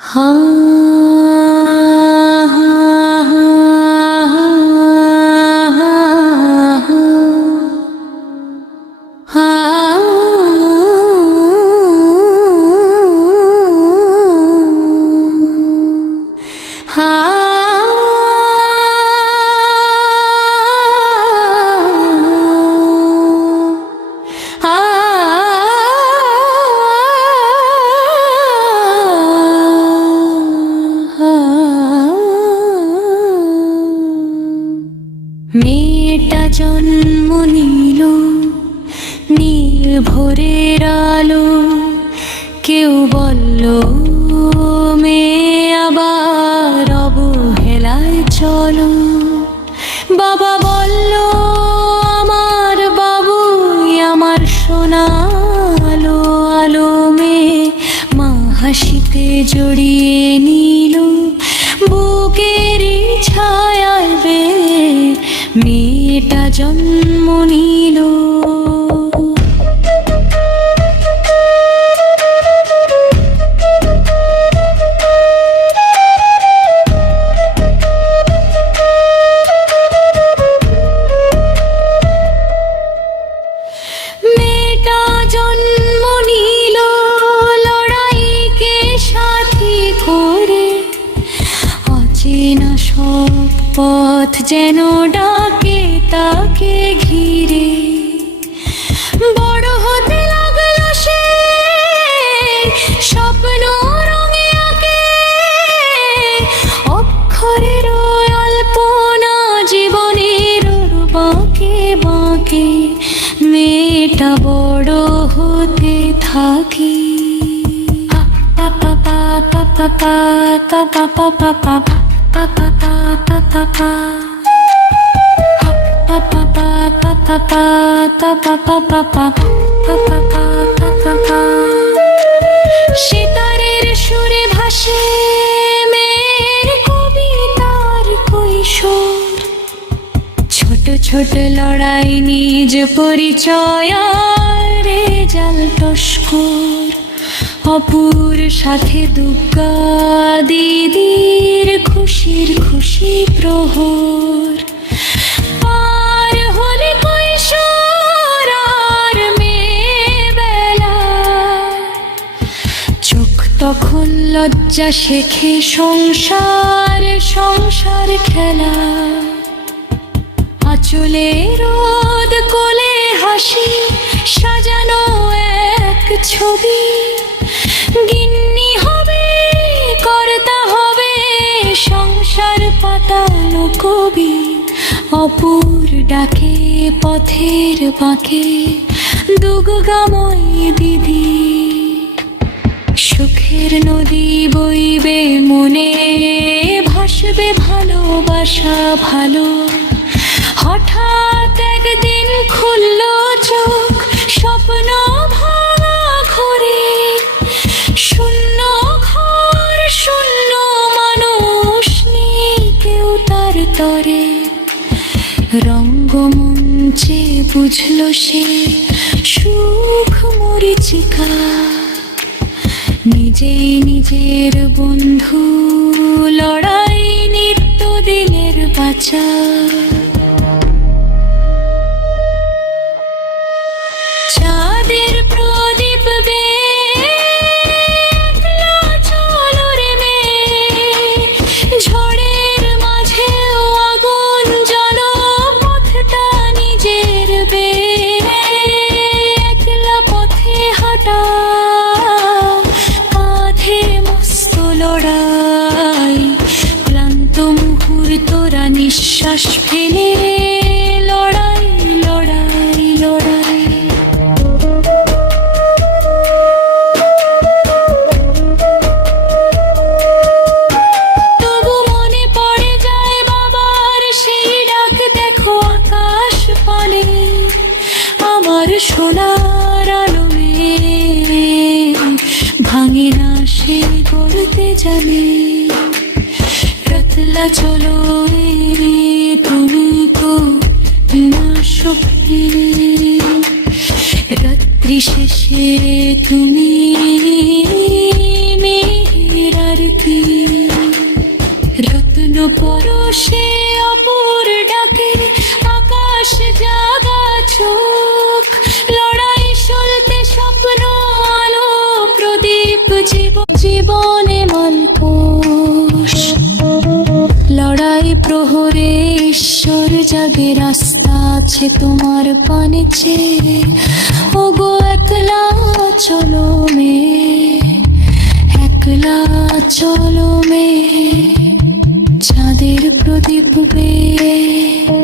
হা মেয়েটা জন্ম নিল নীল ভোরের আলো, কেউ বলল মেয়ে আবার অবহেলায় চলো। বাবা বলল আমার বাবুই আমার সোনা আলো আলো মেয়ে, মা হাসিতে জড়িয়ে নিল বুকেরই ছায়ায় বেয়ে মেয়েটা জন্ম নিল। মেয়েটা জন্ম নিল লড়াইকে সাথী করে, অচেনা সব পথ যেন ডাকে তাকে ঘিরে। বড় হতে লাগলো সে স্বপ্ন রঙে আঁকে, অক্ষরের অল্পনা জীবনের বাঁকে বাঁকে মেয়েটা বড় হতে থাকে। সিতারের সুরে ভাসে মেয়ের কবিতার কৈশোর, ছোট ছোট লড়াই নিজ পরিচয় রেজাল্ট স্কোর। অপুর সাথে দুর্গা দিদির খুশির খুশি প্রহর, পার হলে কৈশোর আর মেয়ে বেলা। চোখ তখন লজ্জা শেখে সংসার সংসার খেলা, আঁচলে রোদ কোলে হাসি সাজানো এক ছবি। গিন্নি হবে কর্তা হবে সংসার পাতানো কবি, অপুর ডাকে পথের বাঁকে দুর্গাময় দিদি। সুখের নদী বইবে মনে ভাসবে ভালোবাসা ভালো। হঠাৎ একদিন খুলল চোখ স্বপ্ন ভাঙা ঘরে, শূন্য ঘর শূন্য মানুষ নেই কেউ তার তরে। রঙ্গমঞ্চে বুঝল সে সুখ মরিচিকা, নিজেই নিজের বন্ধু লড়াই নিত্য দিনের বাঁচা। চাঁদের প্রদীপ চলো রে মেয়ে, ঝড়ের মাঝেও আগুন জ্বালো পথটা নিজের বেয়ে। একলা পথে হাঁটা কাঁধে মস্ত লড়াই, ক্লান্ত মুহূর্তরা নিঃশ্বাস ফেলে লড়াই লড়াই লড়াই। তবু মনে পড়ে যায় বাবার সেই ডাক, দেখো আকাশ পানে আমার সোনার আলো মেয়ে, ভাঙে না সে গড়তে জানে। রতলা চলো তুমি কো না স্বপ্নে, রাত্রি শেষে তুমি মেয়ের আর সে অপর ডাকে, আকাশ জাগা চোখ, লড়াই সলতে স্বপ্ন আলো প্রদীপ, জীবনে মানপোষ। লড়াই প্রহরে ঈশ্বর জাগে, রাস্তা আছে তোমার পানে চেয়ে। ওগো একলা চলো মেয়ে, একলা চলো মেয়ে, চাঁদের প্রদীপ পেয়ে।